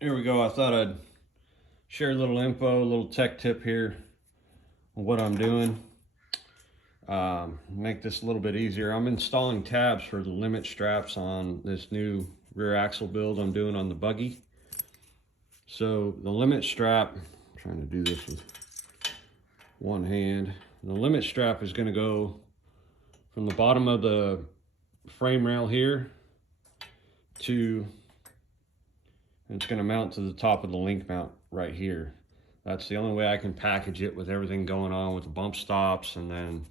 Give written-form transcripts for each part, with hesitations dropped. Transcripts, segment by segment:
Here we go. I thought I'd share a little info, a little tech tip here on what I'm doing. Make this a little bit easier. I'm installing tabs for the limit straps on this new rear axle build I'm doing on the buggy. So the limit strap, I'm trying to do this with one hand. The limit strap is going to go from the bottom of the frame rail here to, and it's going to mount to the top of the link mount right here. That's the only way I can package it with everything going on with the bump stops and then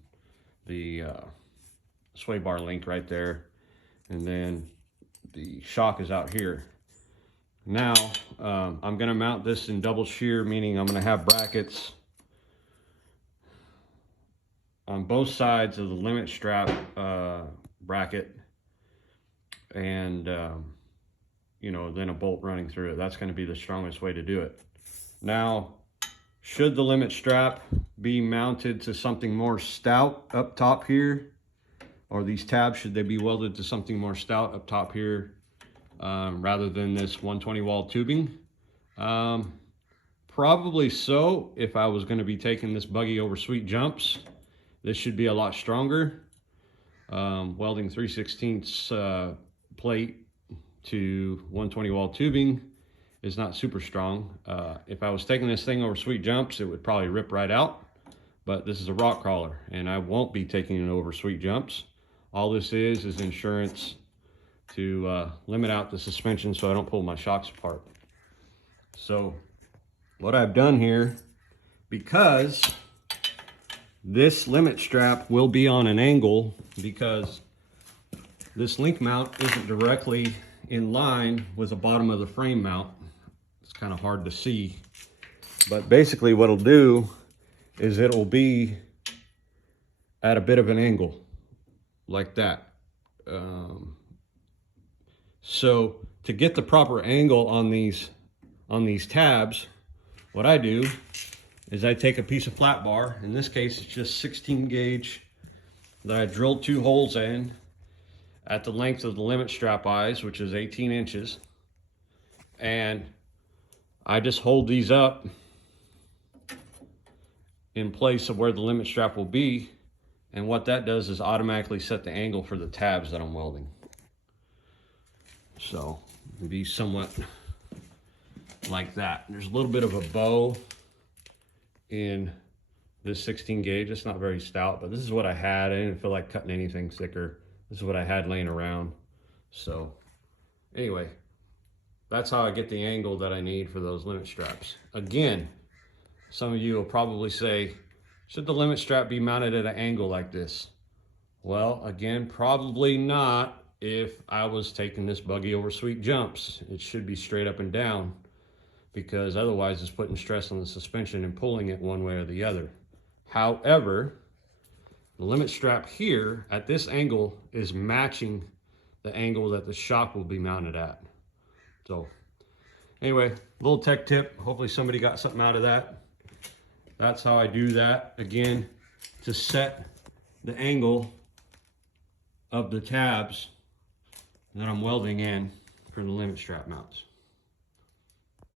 the sway bar link right there. And then the shock is out here. Now, I'm going to mount this in double shear, meaning I'm going to have brackets on both sides of the limit strap bracket, and you know, then a bolt running through it. That's going to be the strongest way to do it. Now, should the limit strap be mounted to something more stout up top here, or these tabs, should they be welded to something more stout up top here rather than this 120 wall tubing? Probably so. If I was going to be taking this buggy over sweet jumps, this should be a lot stronger. Welding 3/16 plate to 120 wall tubing is not super strong. If I was taking this thing over sweet jumps, it would probably rip right out, but this is a rock crawler and I won't be taking it over sweet jumps. All this is insurance to limit out the suspension so I don't pull my shocks apart. So what I've done here, because this limit strap will be on an angle, because this link mount isn't directly in line with the bottom of the frame mount. It's kind of hard to see, but basically what it'll do is it'll be at a bit of an angle like that. So to get the proper angle on these tabs, what I do is I take a piece of flat bar. In this case, it's just 16 gauge that I drilled 2 holes in at the length of the limit strap eyes, which is 18 inches. And I just hold these up in place of where the limit strap will be. And what that does is automatically set the angle for the tabs that I'm welding. So it'll be somewhat like that. There's a little bit of a bow in this 16 gauge. It's not very stout, but this is what I had. I didn't feel like cutting anything thicker. This is what I had laying around. So anyway, that's how I get the angle that I need for those limit straps. Again, some of you will probably say, should the limit strap be mounted at an angle like this? Well, again, probably not if I was taking this buggy over sweet jumps. It should be straight up and down, because otherwise it's putting stress on the suspension and pulling it one way or the other. However, the limit strap here at this angle is matching the angle that the shock will be mounted at. So anyway, little tech tip. Hopefully somebody got something out of that. That's how I do that, again, to set the angle of the tabs that I'm welding in for the limit strap mounts.